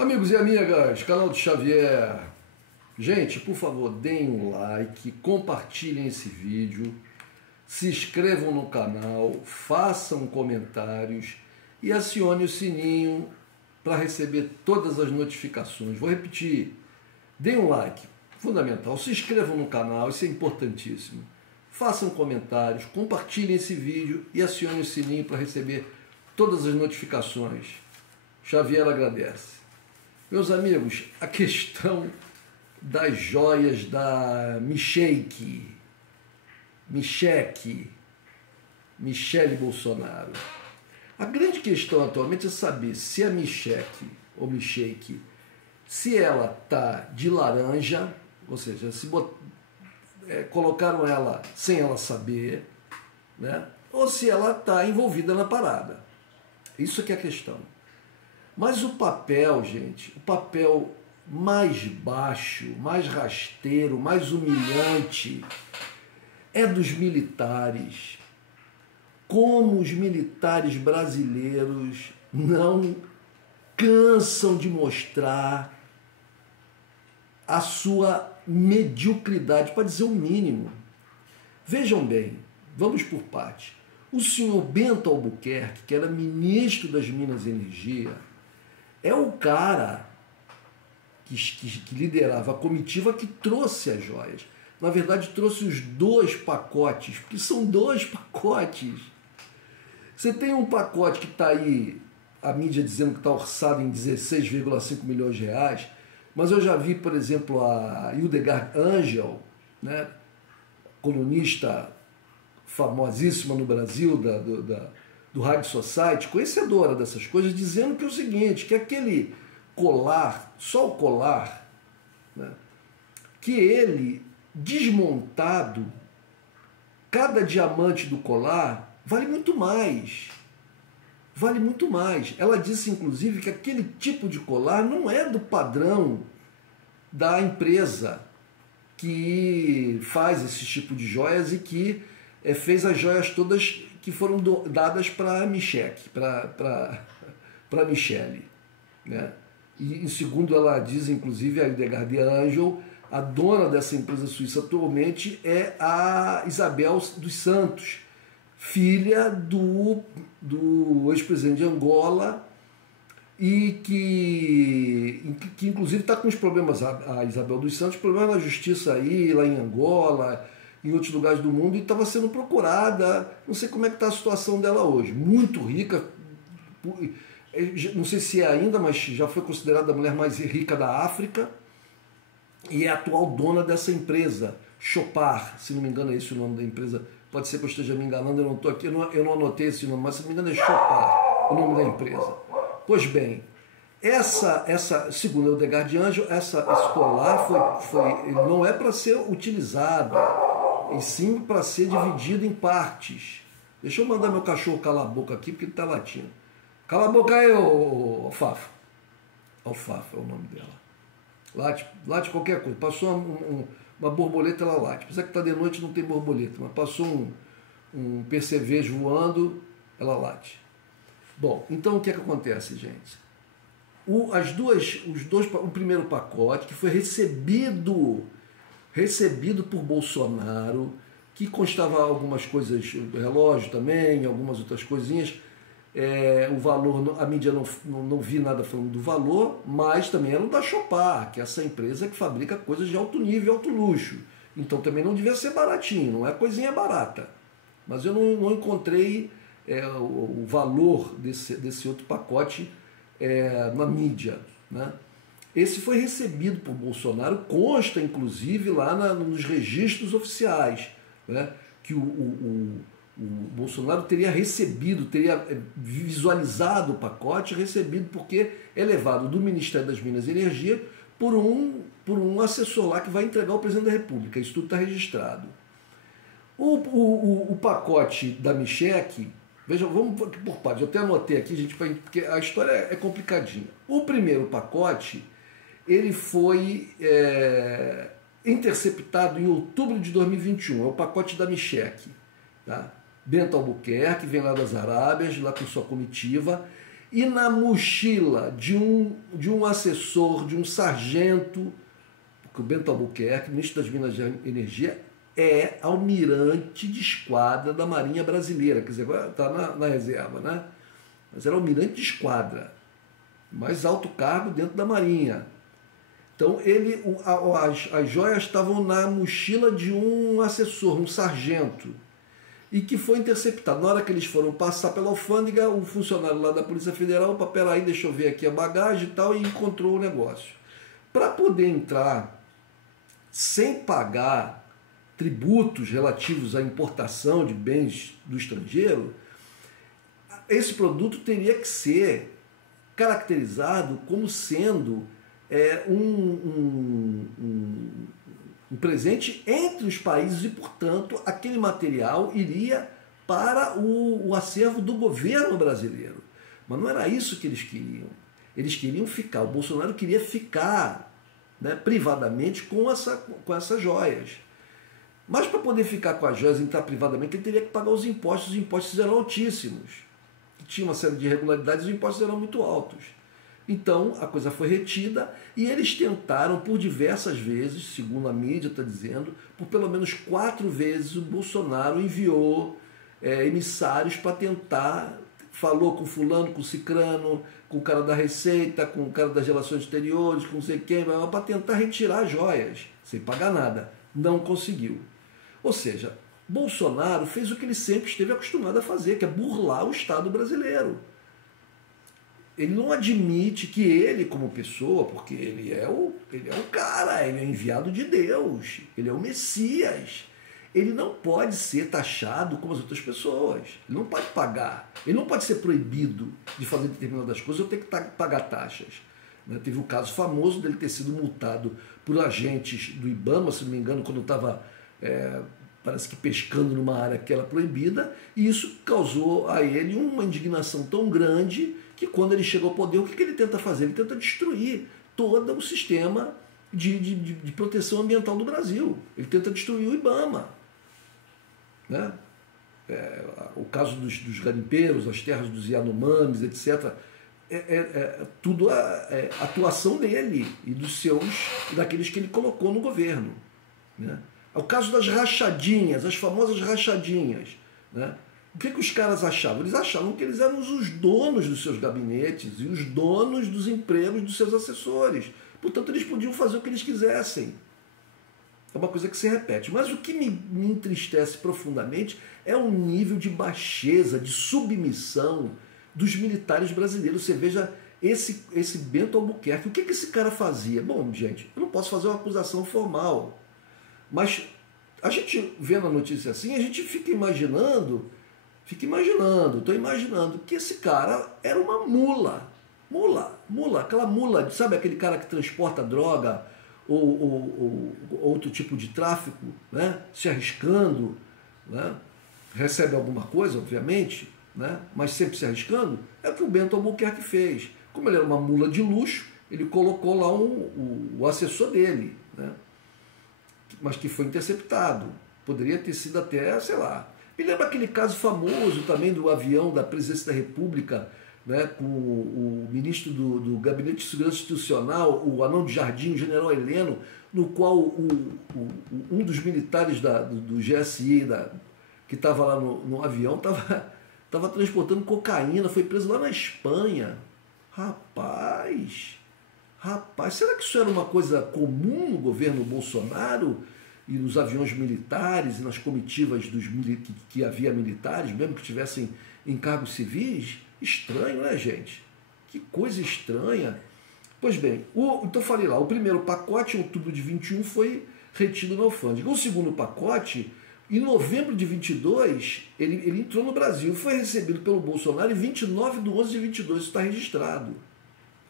Amigos e amigas, canal do Xavier. Gente, por favor, deem um like, compartilhem esse vídeo, se inscrevam no canal, façam comentários e acione o sininho para receber todas as notificações. Vou repetir, deem um like, fundamental, se inscrevam no canal, isso é importantíssimo. Façam comentários, compartilhem esse vídeo e acione o sininho para receber todas as notificações. Xavier agradece. Meus amigos, a questão das joias da Michele Bolsonaro. A grande questão atualmente é saber se a Michele, se ela está de laranja, ou seja, se colocaram ela sem ela saber, né? Ou se ela está envolvida na parada. Isso que é a questão. Mas o papel, gente, o papel mais baixo, mais rasteiro, mais humilhante é dos militares. Como os militares brasileiros não cansam de mostrar a sua mediocridade, para dizer o mínimo. Vejam bem, vamos por parte. O senhor Bento Albuquerque, que era ministro das Minas e Energia, é o cara que liderava a comitiva que trouxe as joias. Na verdade, trouxe os dois pacotes, porque são dois pacotes. Você tem um pacote que está aí, a mídia dizendo que está orçado em 16,5 milhões de reais, mas eu já vi, por exemplo, a Hildegard Angel, né, colunista famosíssima no Brasil, do Rádio Society, conhecedora dessas coisas, dizendo que é o seguinte, que aquele colar, só o colar, né, que ele, desmontado, cada diamante do colar vale muito mais. Vale muito mais. Ela disse, inclusive, que aquele tipo de colar não é do padrão da empresa que faz esse tipo de joias e que fez as joias todas que foram dadas para Michele, né? E segundo ela diz, inclusive, a Hildegard Angel, a dona dessa empresa suíça atualmente é a Isabel dos Santos, filha do ex-presidente de Angola, e que inclusive está com os problemas, a Isabel dos Santos, problemas na justiça aí, lá em Angola, em outros lugares do mundo, e estava sendo procurada. Não sei como é que está a situação dela hoje. Muito rica, não sei se é ainda, mas já foi considerada a mulher mais rica da África, e é a atual dona dessa empresa, Chopar, se não me engano é esse o nome da empresa, pode ser que eu esteja me enganando, eu não estou aqui, eu não anotei esse nome, mas se não me engano é Chopar, o nome da empresa. Pois bem, segundo o Hildegard Angel, esse colar ele não é para ser utilizado, e sim para ser dividido em partes. Deixa eu mandar meu cachorro calar a boca aqui, porque ele está latindo. Cala a boca aí, ô Fafa. Alfafa é o nome dela. Late qualquer coisa. Passou uma borboleta, ela late. Apesar que está de noite, não tem borboleta, mas passou um percevejo voando, ela late. Bom, então o que é que acontece, gente? O primeiro pacote, que foi recebido por Bolsonaro, que constava algumas coisas, relógio também, algumas outras coisinhas, o valor, a mídia não vi nada falando do valor, mas também era o da Chopar, que é essa empresa que fabrica coisas de alto nível, alto luxo. Então também não devia ser baratinho, não é coisinha barata. Mas eu não encontrei o valor desse outro pacote na mídia, né? Esse foi recebido por Bolsonaro, consta inclusive lá nos registros oficiais, né, que o Bolsonaro teria visualizado o pacote, recebido porque é levado do Ministério das Minas e Energia por um assessor lá que vai entregar ao presidente da República. Isso tudo está registrado. O pacote da Michele, veja, vamos por partes, eu até anotei aqui, gente, porque a história é complicadinha. O primeiro pacote, ele foi interceptado em outubro de 2021, é o pacote da Michele, tá? Bento Albuquerque vem lá das Arábias, lá com sua comitiva, e na mochila de um assessor, de um sargento, porque o Bento Albuquerque, ministro das Minas e Energia, é almirante de esquadra da Marinha Brasileira, quer dizer, agora está na reserva, né? Mas era almirante de esquadra, mais alto cargo dentro da Marinha. Então, as joias estavam na mochila de um assessor, um sargento, e que foi interceptado. Na hora que eles foram passar pela alfândega, o funcionário lá da Polícia Federal, peraí, deixa eu ver aqui a bagagem e tal, e encontrou o negócio. Para poder entrar sem pagar tributos relativos à importação de bens do estrangeiro, esse produto teria que ser caracterizado como sendo um presente entre os países e, portanto, aquele material iria para o acervo do governo brasileiro. Mas não era isso que eles queriam. Eles queriam ficar, o Bolsonaro queria ficar, né, privadamente com essas joias. Mas para poder ficar com as joias e entrar privadamente, ele teria que pagar os impostos eram altíssimos. Tinha uma série de irregularidades, os impostos eram muito altos. Então, a coisa foi retida e eles tentaram por diversas vezes, segundo a mídia está dizendo, por pelo menos 4 vezes o Bolsonaro enviou emissários para tentar, falou com fulano, com cicrano, com o cara da Receita, com o cara das Relações Exteriores, com não sei quem, para tentar retirar as joias, sem pagar nada. Não conseguiu. Ou seja, Bolsonaro fez o que ele sempre esteve acostumado a fazer, que é burlar o Estado brasileiro. Ele não admite que ele, como pessoa, porque ele é o cara, ele é enviado de Deus, ele é o Messias. Ele não pode ser taxado como as outras pessoas. Ele não pode pagar. Ele não pode ser proibido de fazer determinadas coisas ou ter que pagar taxas. Teve o caso famoso dele ter sido multado por agentes do IBAMA, se não me engano, quando estava, parece que pescando numa área que era proibida, e isso causou a ele uma indignação tão grande que quando ele chega ao poder, o que ele tenta fazer? Ele tenta destruir todo o sistema de proteção ambiental do Brasil. Ele tenta destruir o IBAMA. Né? O caso dos garimpeiros, as terras dos Yanomamis, etc., tudo a atuação dele e daqueles que ele colocou no governo. Né? O caso das rachadinhas, as famosas rachadinhas. Né? O que os caras achavam? Eles achavam que eles eram os donos dos seus gabinetes e os donos dos empregos dos seus assessores. Portanto, eles podiam fazer o que eles quisessem. É uma coisa que se repete. Mas o que me entristece profundamente é o nível de baixeza, de submissão dos militares brasileiros. Você veja esse Bento Albuquerque. O que esse cara fazia? Bom, gente, eu não posso fazer uma acusação formal. Mas a gente vê na notícia assim, a gente fica imaginando que esse cara era uma mula, aquela mula, sabe aquele cara que transporta droga ou outro tipo de tráfico, né? Se arriscando, né? Recebe alguma coisa, obviamente, né? Mas sempre se arriscando, é o que o Bento Albuquerque fez. Como ele era uma mula de luxo, ele colocou lá o assessor dele, né? Mas que foi interceptado. Poderia ter sido até, sei lá. Me lembra aquele caso famoso também do avião da Presidência da República, né, com o ministro do Gabinete de Segurança Institucional, o Anão de Jardim, o general Heleno, no qual um dos militares do GSI, que estava lá no avião, estava transportando cocaína, foi preso lá na Espanha. Rapaz, será que isso era uma coisa comum no governo Bolsonaro e nos aviões militares e nas comitivas que havia militares, mesmo que tivessem encargos civis? Estranho, né, gente? Que coisa estranha. Pois bem, então eu falei lá, o primeiro pacote, em outubro de 21, foi retido na alfândega. O segundo pacote, em novembro de 22, ele entrou no Brasil, foi recebido pelo Bolsonaro em 29 de 11 de 22, isso está registrado.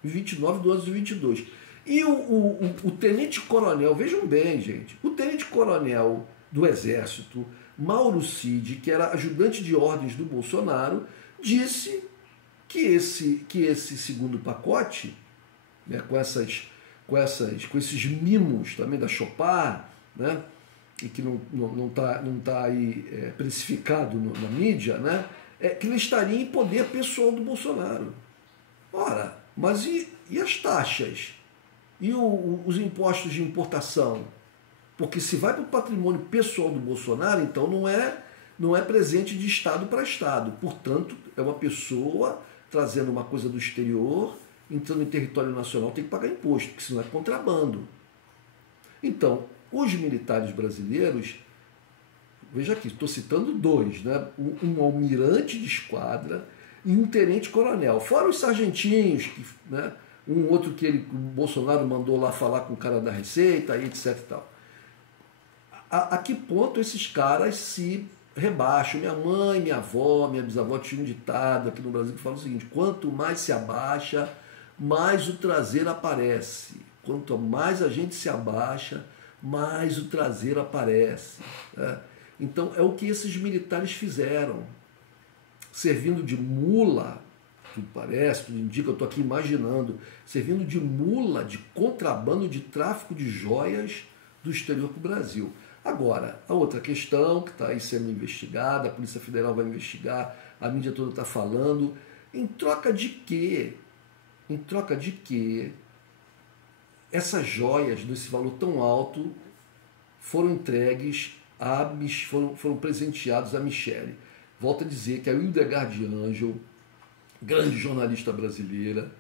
Em 29 de 11 de 22. E o tenente-coronel, vejam bem, gente, o tenente-coronel do Exército, Mauro Cid, que era ajudante de ordens do Bolsonaro, disse que esse segundo pacote, né, com esses mimos também da Chopin, né, e que não tá aí precificado na mídia, né, que ele estaria em poder pessoal do Bolsonaro. Ora, mas e as taxas? E os impostos de importação? Porque se vai para o patrimônio pessoal do Bolsonaro, então não é presente de Estado para Estado. Portanto, é uma pessoa trazendo uma coisa do exterior, entrando em território nacional, tem que pagar imposto, porque senão é contrabando. Então, os militares brasileiros, veja aqui, estou citando dois, né? Um almirante de esquadra e um tenente-coronel. Fora os sargentinhos, né? Um outro que o Bolsonaro mandou lá falar com o cara da Receita, e etc. E tal. A que ponto esses caras se rebaixam? Minha mãe, minha avó, minha bisavó tinha um ditado aqui no Brasil que fala o seguinte: quanto mais se abaixa, mais o traseiro aparece. Quanto mais a gente se abaixa, mais o traseiro aparece. Né? Então é o que esses militares fizeram, servindo de mula, tudo parece, tudo indica, eu estou aqui imaginando, servindo de mula de contrabando, de tráfico de joias do exterior para o Brasil. Agora, a outra questão que está aí sendo investigada, a Polícia Federal vai investigar, a mídia toda está falando, em troca de quê? Em troca de quê essas joias desse valor tão alto foram entregues, foram presenteados a Michele. Volto a dizer que a Hildegard de Angel, grande jornalista brasileira,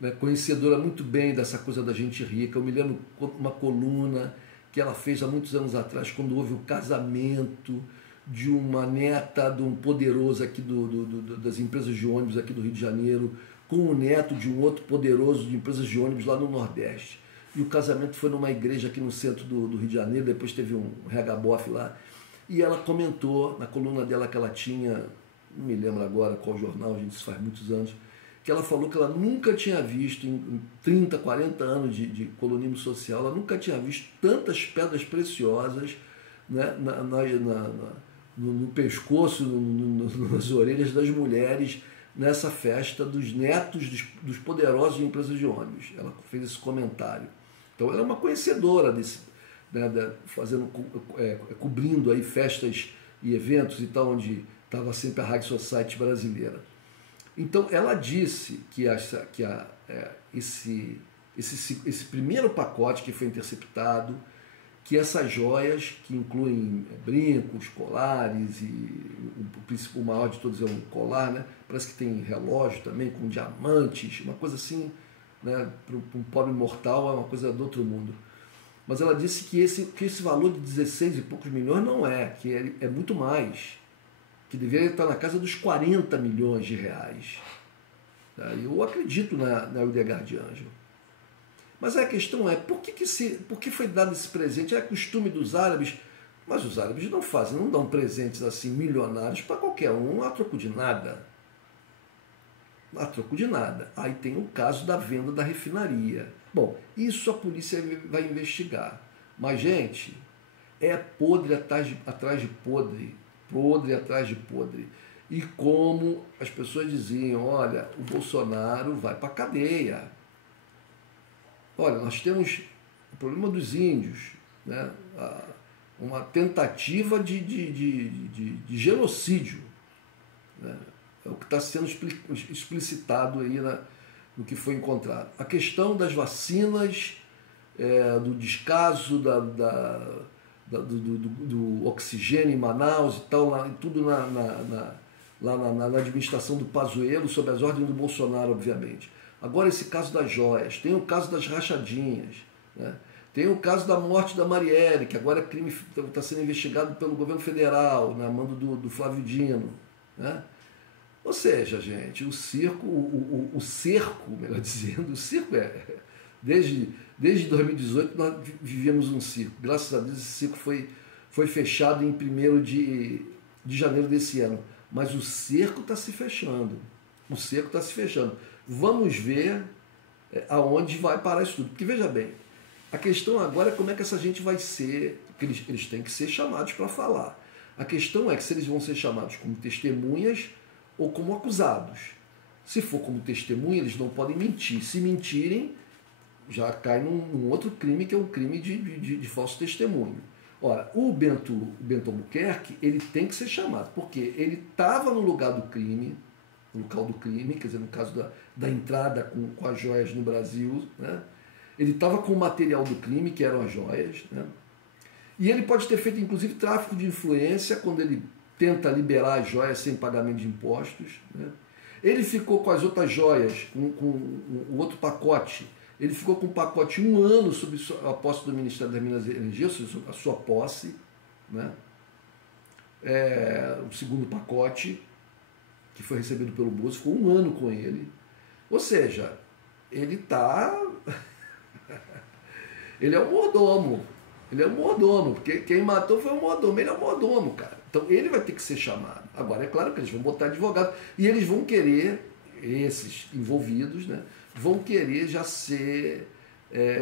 né, conhecedora muito bem dessa coisa da gente rica. Eu me lembro uma coluna que ela fez há muitos anos atrás, quando houve o casamento de uma neta de um poderoso aqui das empresas de ônibus aqui do Rio de Janeiro, com o neto de um outro poderoso de empresas de ônibus lá no Nordeste. E o casamento foi numa igreja aqui no centro do Rio de Janeiro, depois teve um regabofe lá. E ela comentou na coluna dela que ela tinha, não me lembro agora qual jornal, gente, isso faz muitos anos, que ela falou que ela nunca tinha visto, em 30, 40 anos de colunismo social, ela nunca tinha visto tantas pedras preciosas, né, no pescoço, nas orelhas das mulheres, nessa festa dos netos dos poderosos de empresas de ônibus. Ela fez esse comentário. Então ela é uma conhecedora desse, né, cobrindo aí festas e eventos e tal, onde estava sempre a High Society brasileira. Então ela disse que esse primeiro pacote que foi interceptado, que essas joias, que incluem brincos, colares, e o maior de todos é um colar, né? Parece que tem relógio também, com diamantes, uma coisa assim, né? Para um pobre mortal é uma coisa do outro mundo. Mas ela disse que esse valor de 16 e poucos milhões não é, que é muito mais, que deveria estar na casa dos 40 milhões de reais. Eu acredito na Hildegard de Angel. Mas a questão é, por que foi dado esse presente? É costume dos árabes, mas os árabes não dão presentes assim milionários para qualquer um a troco de nada. A troco de nada. Aí tem o caso da venda da refinaria. Bom, isso a polícia vai investigar. Mas, gente, é podre atrás de podre. Podre atrás de podre. E como as pessoas diziam, olha, o Bolsonaro vai para a cadeia. Olha, nós temos o problema dos índios, né? Uma tentativa de genocídio, né? É o que está sendo explicitado aí no que foi encontrado. A questão das vacinas, do descaso do oxigênio em Manaus e tal, tudo lá na administração do Pazuello, sob as ordens do Bolsonaro, obviamente. Agora esse caso das joias, tem o caso das rachadinhas, né? Tem o caso da morte da Marielle, que agora está sendo investigado pelo governo federal, na mando do Flávio Dino, né? Ou seja, gente, o cerco, melhor dizendo, o circo desde 2018 nós vivíamos um circo. Graças a Deus esse circo foi fechado em 1º de janeiro desse ano. Mas o cerco está se fechando. O cerco está se fechando. Vamos ver aonde vai parar isso tudo. Porque, veja bem, a questão agora é como é que essa gente vai ser, porque eles têm que ser chamados para falar. A questão é que se eles vão ser chamados como testemunhas ou como acusados. Se for como testemunha, eles não podem mentir. Se mentirem, já cai num outro crime, que é o crime de falso testemunho. Ora, o Bento Albuquerque, ele tem que ser chamado, porque ele estava no lugar do crime, o local do crime, quer dizer, no caso da entrada com as joias no Brasil, né? Ele estava com o material do crime, que eram as joias, né? E ele pode ter feito, inclusive, tráfico de influência quando ele tenta liberar as joias sem pagamento de impostos, né? Ele ficou com as outras joias, com o outro pacote. Ele ficou com o pacote 1 ano sob a posse do Ministério das Minas e Energia, ou seja, a sua posse, né? O segundo pacote, que foi recebido pelo Bolso, ficou 1 ano com ele. Ou seja, ele está... ele é um mordomo. Ele é um mordomo, porque quem matou foi um mordomo. Ele é um mordomo, cara. Então ele vai ter que ser chamado. Agora, é claro que eles vão botar advogado. E eles vão querer, esses envolvidos, né, vão querer já ser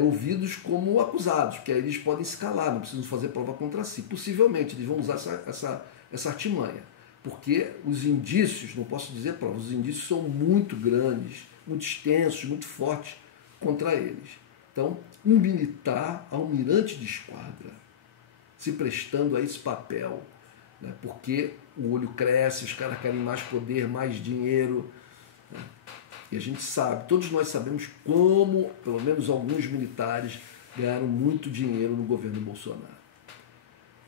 ouvidos como acusados, porque aí eles podem se calar, não precisam fazer prova contra si. Possivelmente eles vão usar essa artimanha. Porque os indícios, não posso dizer provas, os indícios são muito grandes, muito extensos, muito fortes contra eles. Então, um militar, almirante de esquadra, se prestando a esse papel, né, porque o olho cresce, os caras querem mais poder, mais dinheiro, né, e a gente sabe, todos nós sabemos como, pelo menos alguns militares, ganharam muito dinheiro no governo Bolsonaro.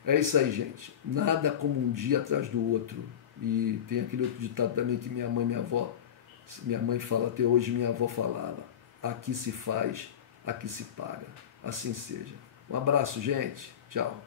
É isso aí, gente. Nada como um dia atrás do outro. E tem aquele outro ditado também que minha mãe fala até hoje, minha avó falava: aqui se faz, aqui se paga. Assim seja. Um abraço, gente. Tchau.